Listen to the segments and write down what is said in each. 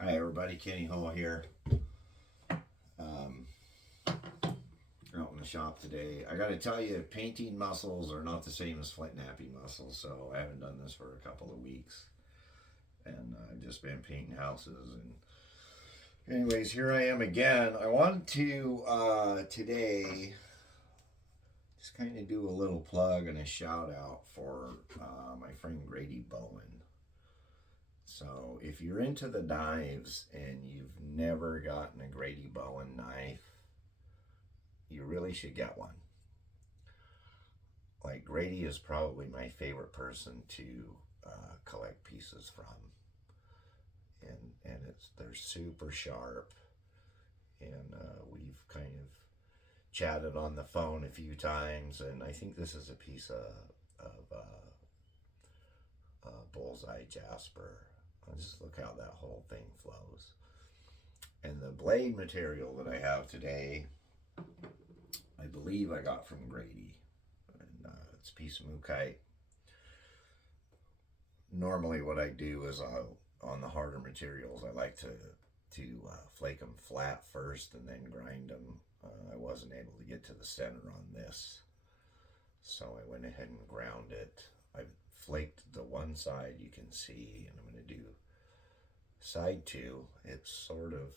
Hi everybody, Kenny Hall here. Um, Out in the shop today. I got to tell you, painting muscles are not the same as flint napping muscles, so I haven't done this for a couple of weeks, and I've just been painting houses. And anyways, here I am again. I wanted to today just kind of do a little plug and a shout out for my friend Grady Bowen. So if you're into the knives and you've never gotten a Grady Bowen knife, you really should get one. Like, Grady is probably my favorite person to collect pieces from, and they're super sharp, and we've kind of chatted on the phone a few times, and I think this is a piece of bullseye jasper. Just look how that whole thing flows. And the blade material that I have today, I believe I got from Grady. And it's a piece of Mookite. Normally what I do is on the harder materials, I like to flake them flat first and then grind them. I wasn't able to get to the center on this, so I went ahead and ground it. I flaked the one side, you can see, and I'm going to do side two. It's sort of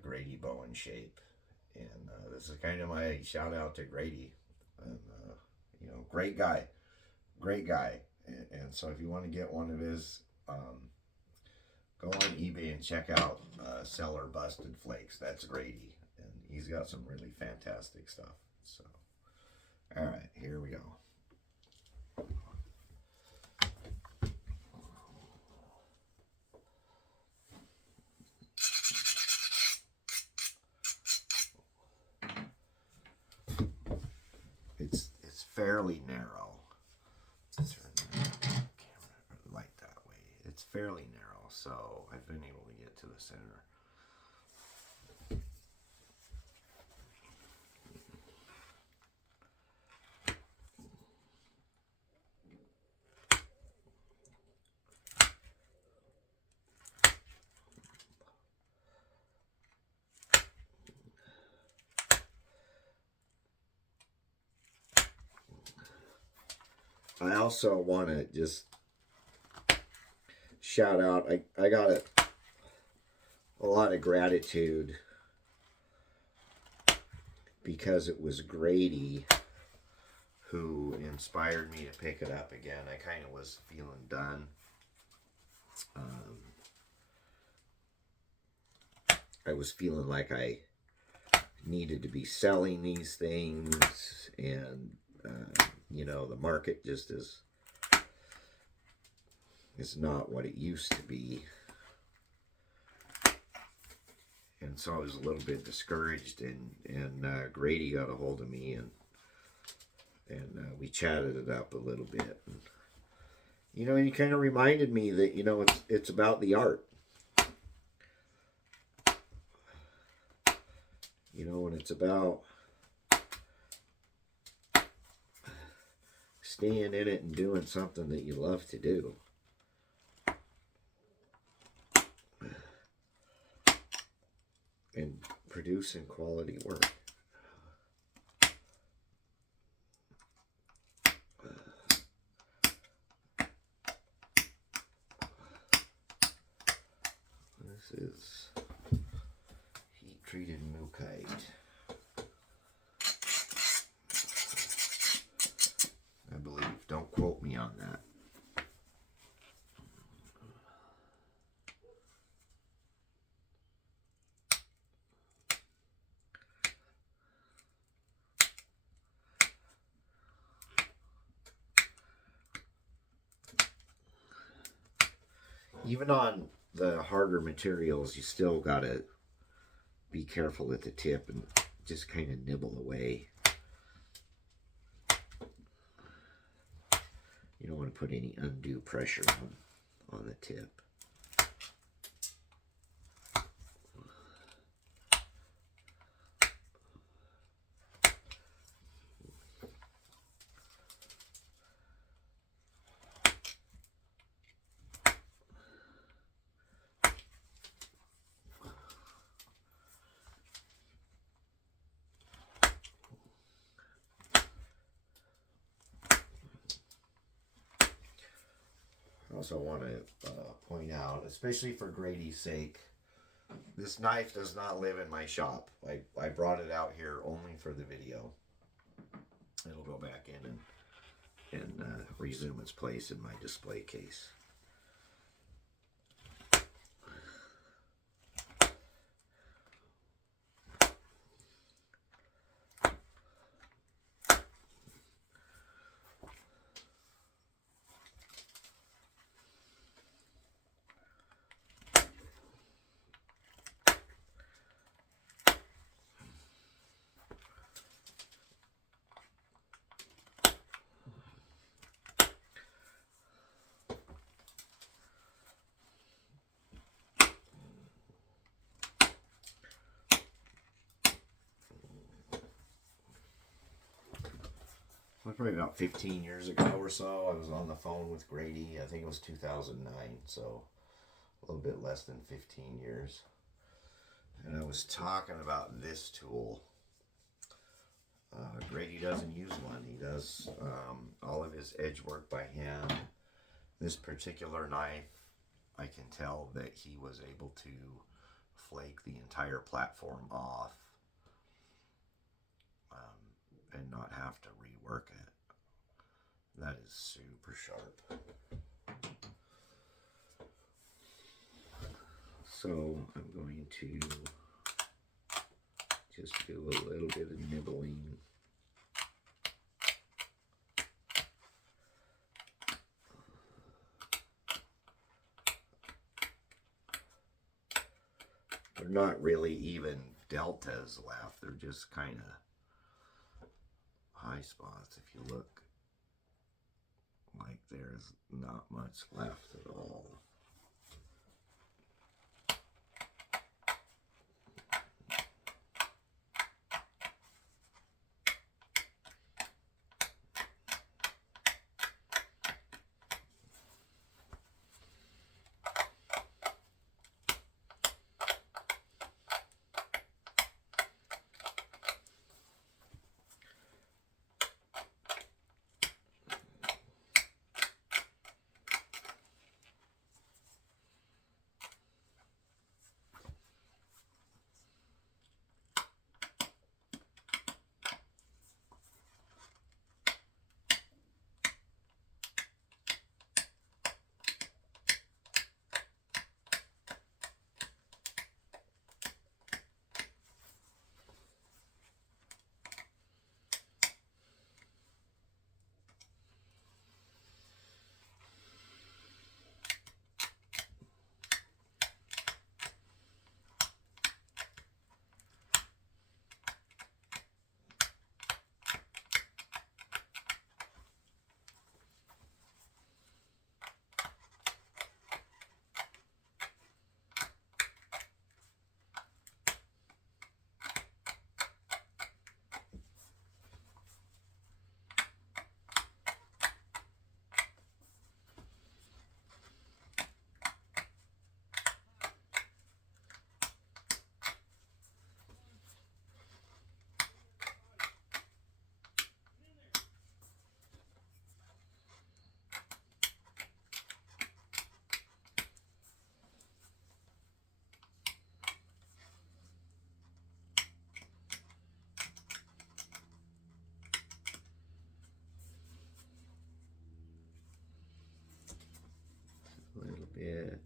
Grady Bowen shape, and this is kind of my shout out to Grady. And great guy, great guy. And so if you want to get one of his, go on eBay and check out Seller Busted Flakes. That's Grady, and he's got some really fantastic stuff. So, all right, here we go. It's fairly narrow. Let's turn the camera light that way. It's fairly narrow, so I've been able to get to the center. I also want to just shout out, I got a lot of gratitude because it was Grady who inspired me to pick it up again. I kind of was feeling done. I was feeling like I needed to be selling these things, and the market just is not what it used to be, and so I was a little bit discouraged, and Grady got a hold of me, and we chatted it up a little bit, and he kind of reminded me that it's about the art, and it's about staying in it and doing something that you love to do. And producing quality work. This is heat-treated Mookite. I believe. Don't quote me on that. Even on the harder materials, you still gotta be careful at the tip and just kind of nibble away. You don't want to put any undue pressure on the tip. else I want to point out, especially for Grady's sake. This knife does not live in my shop. I brought it out here only for the video. It'll go back in and resume its place in my display case. Probably about 15 years ago or so, I was on the phone with Grady. I think it was 2009, so a little bit less than 15 years. And I was talking about this tool. Grady doesn't use one. He does all of his edge work by hand. This particular knife, I can tell that he was able to flake the entire platform off and not have to rework it. That is super sharp. So I'm going to just do a little bit of nibbling. They're not really even deltas left. They're just kind of high spots. If you look, like there's not much left at all. A little bit.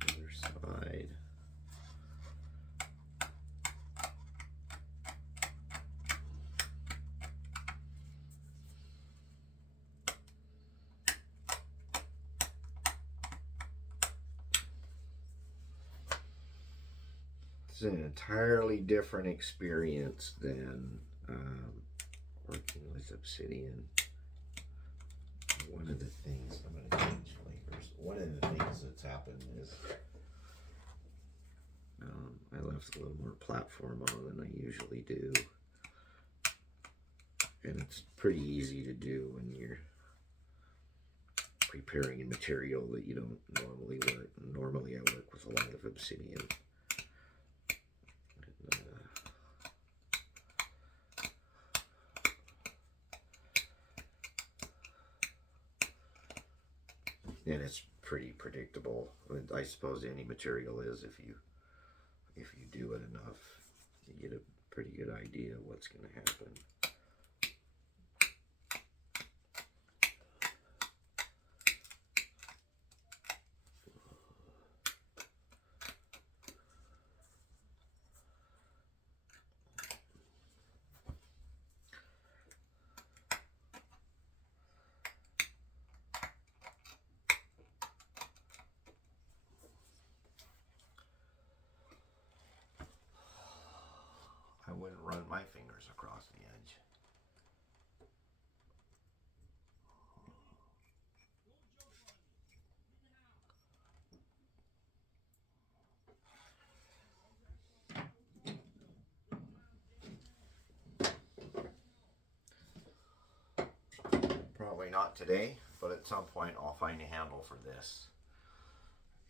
The other side. It's an entirely different experience than working with obsidian. One of the things, I'm going to change flavors. One of the things that's happened is I left a little more platform on than I usually do. And it's pretty easy to do when you're preparing a material that you don't normally work. Normally I work with a lot of obsidian. and it's pretty predictable. I suppose any material is if you do it enough, you get a pretty good idea of what's going to happen. I wouldn't run my fingers across the edge. Probably not today, but at some point I'll find a handle for this.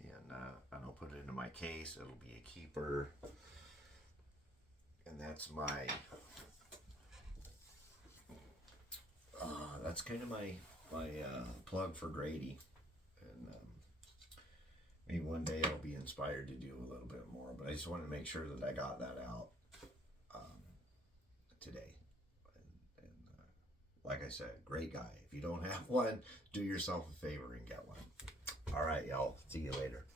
And I'll put it into my case. It'll be a keeper. And that's my, that's kind of my plug for Grady. And maybe one day I'll be inspired to do a little bit more, but I just wanted to make sure that I got that out today. And like I said, great guy. If you don't have one, do yourself a favor and get one. All right, y'all. See you later.